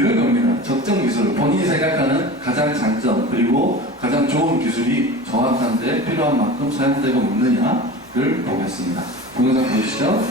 이런 겁니다. 적정 기술, 본인이 생각하는 가장 장점, 그리고 가장 좋은 기술이 정확한데 필요한 만큼 사용되고 있느냐를 보겠습니다. 동영상 보시죠.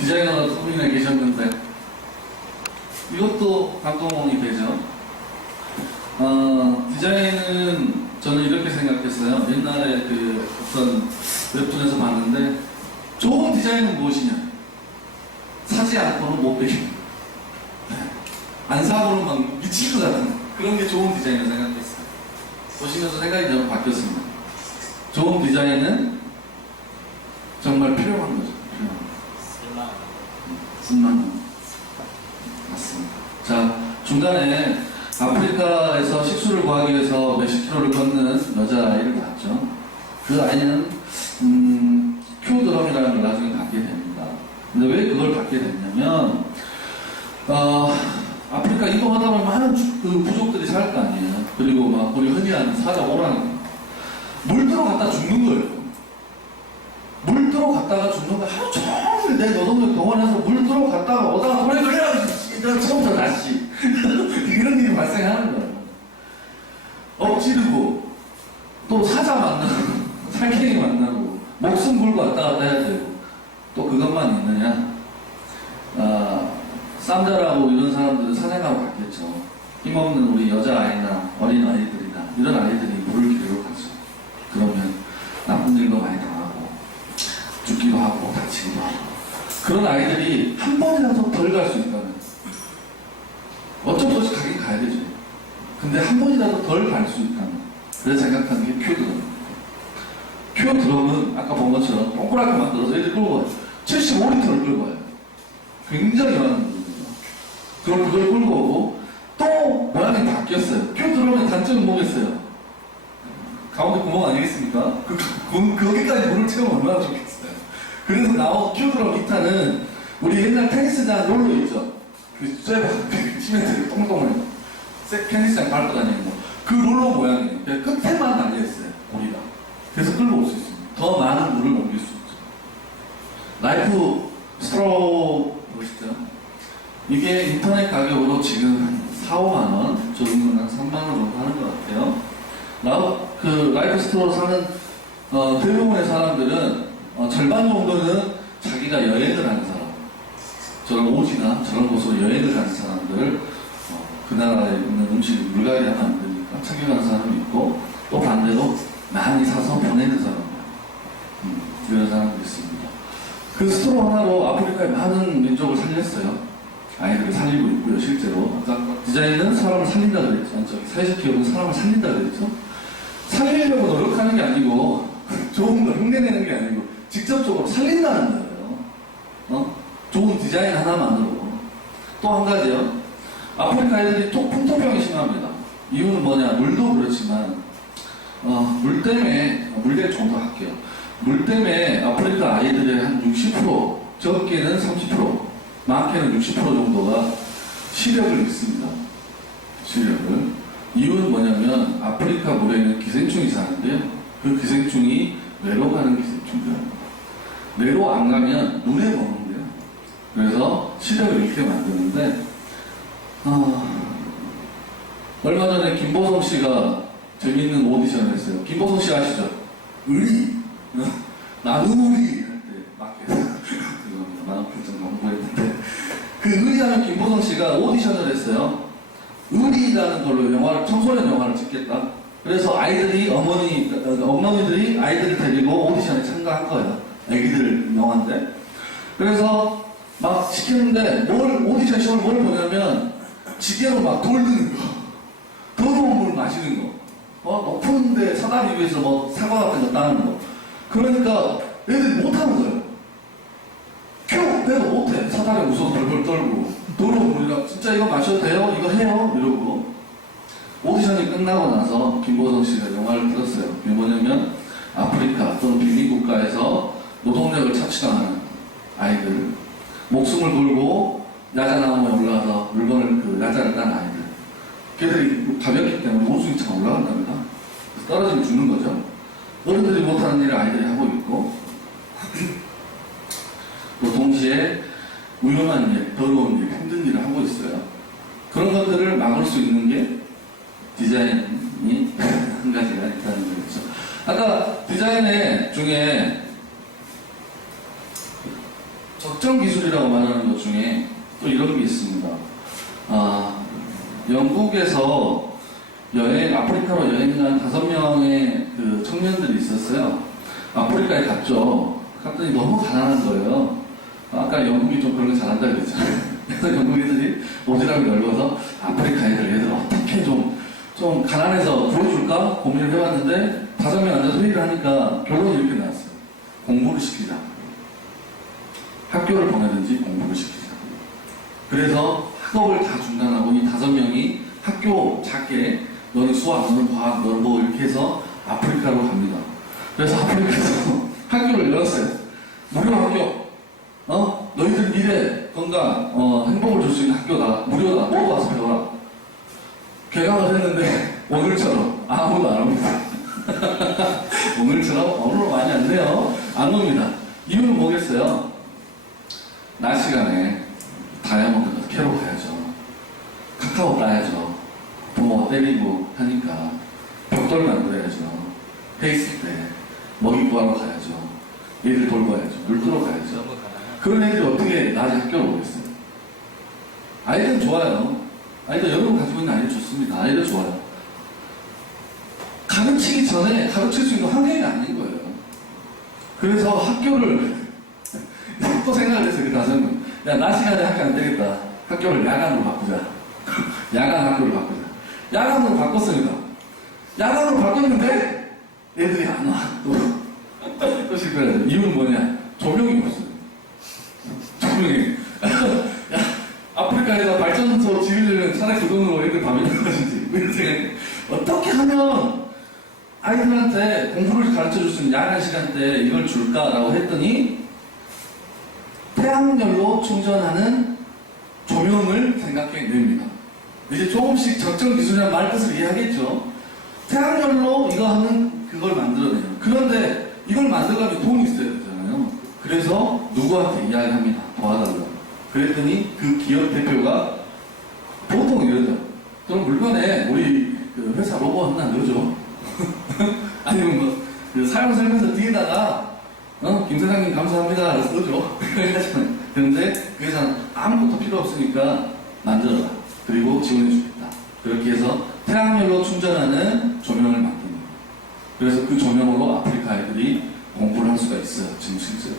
디자이너가 두 분이나 계셨는데 이것도 감동이 되죠. 디자인은 저는 이렇게 생각했어요. 옛날에 그 어떤 웹툰에서 봤는데 좋은 디자인은 무엇이냐? 사지 않고는 못 배기. 안 사고는 막 미칠 것 같은 그런 게 좋은 디자인이라고 생각했어요. 보시면서 생각이 좀 바뀌었습니다. 좋은 디자인은 정말 필요한 거죠. 쓸만한. 맞습니다. 자, 중간에 아프리카에서 식수를 구하기 위해서 몇십 킬로를 걷는 여자아이를 봤죠. 그 아이는 큐드럼이라는 걸 나중에 갖게 됩니다. 근데 왜 그걸 갖게 됐냐면 아프리카 이동하다 보면 많은 그 부족들이 살 거 아니에요. 그리고 막 우리 흔히 하는 사자 오라는 물 들어갔다 죽는 거예요. 물 들어갔다가 죽는 거예요. 하루 종일 내 노동력 동원해서 물 들어갔다가 오다가 노래 그래가지고 처음부터 다시 이런 일이 발생하는 거예요. 엎지르고 또 사자 만나고 살쾡이 만나고 목숨 걸고 왔다 갔다 해야 되고 또 그것만 있느냐. 쌈자라고 이런 사람들은 사냥하러 갔겠죠. 힘없는 우리 여자아이나 어린아이들이나 이런 아이들이 물을 기르러 가죠. 그러면 나쁜 일도 많이 당하고 죽기도 하고 다치기도 하고 그런 아이들이 한 번이라도 덜 갈 수 있다면 어쩔 수 없이 가긴 가야 되죠. 근데 한 번이라도 덜 갈 수 있다면 그래서 생각하는 게 큐드럼. 큐드럼은 아까 본 것처럼 동그랗게 만들어서 애들 끌고 가요. 75리터를 끌고 가요. 굉장히 많은 거거든요. 그걸 끌고 오고 또 모양이 바뀌었어요. 큐드럼의 단점은 뭐겠어요? 가운데 구멍 아니겠습니까? 거기까지 물을 채우면 얼마나 좋겠어요. 그래서 나온 큐드럼 2탄은 우리 옛날 테니스장 롤러 있죠? 그 시멘트 똥똥을 테니스장 밟고 다니는 거. 그 롤러 모양이에요. 끝에만 달려있어요. 고리가. 그래서 끌고 올 수 있습니다. 더 많은 물을 옮길 수 있죠. 라이프 스트로우 보시죠? 이게 인터넷 가격으로 지금 한 4, 5만원, 저 정도는 한 3만원 정도 하는 것 같아요. 그 라이프 스토어 사는 대부분의 사람들은 절반 정도는 자기가 여행을 하는 사람, 저런 오지나 저런 곳으로 여행을 가는 사람들을 그 나라에 있는 음식을 물갈이 하면 안 되니까 챙겨가는 사람이 있고 또 반대로 많이 사서 보내는 사람, 이런 사람들이 있습니다. 그 스토어 하나로 아프리카의 많은 민족을 살렸어요. 아이들을 살리고 있고요, 실제로. 아까 디자인은 사람을 살린다 그랬죠. 사회적 기업은 사람을 살린다 그랬죠. 살리려고 노력하는 게 아니고, 좋은 걸 흉내내는 게 아니고, 직접적으로 살린다는 거예요. 좋은 디자인 하나만으로. 또 한 가지요. 아프리카 애들이 풍토병이 심합니다. 이유는 뭐냐, 물도 그렇지만, 물 때문에 조금 더 할게요. 물 때문에 아프리카 아이들의 한 60%, 적게는 30%, 많게는 60% 정도가 시력을 잃습니다. 시력을. 이유는 뭐냐면 아프리카 물에는 기생충이 사는데요. 그 기생충이 뇌로 가는 기생충들입니다. 뇌로 안 가면 눈에 먹는데요. 그래서 시력을 잃게 만드는데 얼마 전에 김보성 씨가 재밌는 오디션을 했어요. 김보성 씨 아시죠? 의리 나도 의리 할 때 마켓에서 마음 표정 공부했는데 그 의리하는 김보성 씨가 오디션을 했어요. 의리라는 걸로 영화를 청소년 영화를 찍겠다. 그래서 어머니들이 아이들을 데리고 오디션에 참가한 거예요. 애기들 영화인데. 그래서 막 시키는데 오디션 시험을 뭘 보냐면 지게로 막 돌리는 거, 더러운 물 마시는 거, 높은데 사다리 위에서 뭐 사과 같은 거 따는 거. 그러니까 애들이 못하는 거예요. 내가 못해. 사다리 무서워서 벌벌 떨고 더러운 물이라 진짜 이거 마셔도 돼요? 이거 해요? 이러고 오디션이 끝나고 나서 김보성 씨가 영화를 들었어요. 그게 뭐냐면 아프리카 또는 빈민국가에서 노동력을 착취당하는 아이들, 목숨을 걸고 야자나무에 올라가서 물건을 야자를 딴 아이들, 걔들이 가볍기 때문에 모순이 참 올라간답니다. 그래서 떨어지면 죽는 거죠. 어른들이 못하는 일을 아이들이 하고 있고 또 동시에 위험한 일, 더러운 일, 힘든 일을 하고 있어요. 그런 것들을 막을 수 있는 게 디자인이 한 가지가 있다는 거죠. 아까 디자인의 중에 적정 기술이라고 말하는 것 중에 또 이런 게 있습니다. 영국에서 아프리카로 여행 간 5명의 그 청년들이 있었어요. 아프리카에 갔더니 너무 가난한 거예요. 아까 영국이 좀 그런 거 잘한다 그랬잖아요. 그래서 영국 애들이 오지랖이 넓어서 아프리카 애들 어떻게 좀 가난해서 구해줄까 고민을 해봤는데 5명 앉아서 회의를 하니까 결론이 이렇게 나왔어요. 공부를 시키자. 학교를 보내든지 공부를 시키자. 그래서 학업을 다 중단하고 이 5명이 학교 작게 너는 수학, 너는 과학, 너는 뭐 이렇게 해서 아프리카로 갑니다. 그래서 아프리카에서 학교를 열었어요. 무료 학교. 너희들 미래, 건강, 행복을 줄 수 있는 학교다. 무료다. 모두 와서 배워라. 개강을 했는데 오늘처럼 아무도 안 옵니다. 오늘처럼 오늘 많이 안 돼요. 안 옵니다. 이유는 뭐겠어요? 낮 시간에 다이아몬드 가서 캐러 가야죠. 카카오 따야죠. 부모가 때리고 하니까 벽돌 만들어야죠. 해 있을 때 먹이 구하러 가야죠. 얘들 돌봐야죠. 물 끌어가야죠. 그런 애들이 어떻게 낮에 학교를 오겠어요? 아이들은 좋아요. 아이들 여러분 가지고 있는 아이들 좋습니다. 아이들 좋아요. 가르치기 전에 가르칠 수 있는 환경이 아닌 거예요. 그래서 학교를 또 생각을 했어요. 그 다섯은 야, 낮 시간에 학교 안 되겠다. 학교를 야간으로 바꾸자. 야간 학교를 바꾸자. 야간으로 바꿨습니다. 야간으로 바꿨는데 애들이 안 와. 또 실패해요. 이유는 뭐냐? 조명이 없어요. 조명이. 야, 아프리카에서 발전소 지으려면 차라리 그 돈으로 애들 밥 먹는 것인지. 이런 생각이. 어떻게 하면 아이들한테 공부를 가르쳐 줄 수 있는 야간 시간대에 이걸 줄까라고 했더니 태양열로 충전하는 조명을 생각해냅니다. 이제 조금씩 적정 기술이란 말 뜻을 이해하겠죠. 태양열로 이거 하는 그걸 만들어내요. 그런데 이걸 만들려면 돈이 있어야 되잖아요. 그래서 누구한테 이야기합니다. 도와달라고. 그랬더니 그 기업 대표가 보통 이러죠. 그럼 물건에 우리 그 회사 로고 하나 넣어줘. 아니면 뭐, 그 사용 설명서 뒤에다가, 김 사장님 감사합니다. 그래서 넣어줘. 그러잖아요. 그런데 그 회사는 아무것도 필요 없으니까 만들어라. 그리고 지원해주겠다. 그렇게 해서 태양열로 충전하는 조명을 만듭니다. 그래서 그 조명으로 아프리카 아이들이 공부를 할 수가 있어요. 지금 실제로.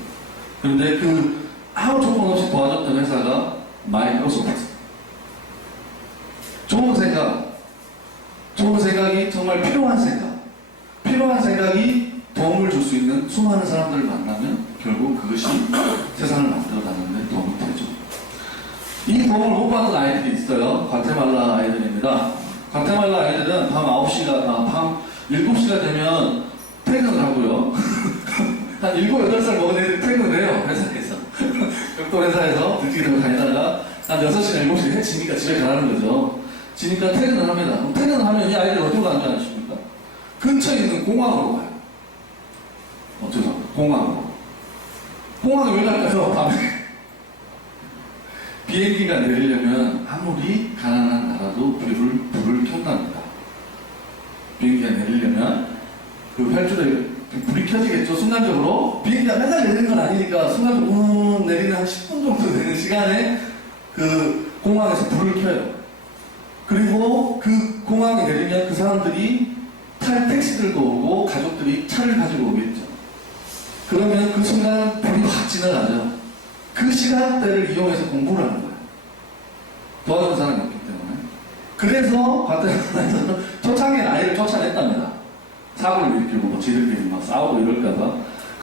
그런데 그 아무 조건 없이 도와줬던 회사가 마이크로소프트. 좋은 생각이 정말 필요한 생각이 도움을 줄 수 있는 수많은 사람들을 만나면 결국 그것이 세상을 만들어가는 데 도움이 되죠. 이 도움을 못 받은 아이들이 있어요. 과테말라 아이들입니다. 과테말라 아이들은 밤 7시가 되면 퇴근을 하고요. 한 7, 8살 먹은 애들이 퇴근을 해요. 회사에서. 벽돌 회사에서 늦게 되면 다니다가 한 6시나 7시에 해 지니까 집에 가라는 거죠. 지니까 퇴근을 합니다. 그럼 퇴근을 하면 이 아이들이 어디로 가는 줄 아십니까? 근처에 있는 공항으로 가요. 죄송합니다. 공항에 왜 갈까요? 밤에. 비행기가 내리려면 아무리 가난한 나라도 불을 켠답니다. 비행기가 내리려면 그 활주로에 불이 켜지겠죠. 순간적으로. 비행기가 맨날 내리는 건 아니니까 순간적으로 내리는 한 10분 정도 되는 시간에 그 공항에서 불을 켜요. 그리고 그 공항에 내리면 그 사람들이 탈 택시들도 오고 가족들이 차를 가지고 오겠죠. 그러면 그 순간 불이 확 지나가죠. 그 시간대를 이용해서 공부를 하는 거예요. 도와주는 사람이 없기 때문에. 그래서 과테말라에서는 초창기에 아이를 쫓아냈답니다. 사고를 일으키고 뭐 지들끼리 막 싸우고 이럴까봐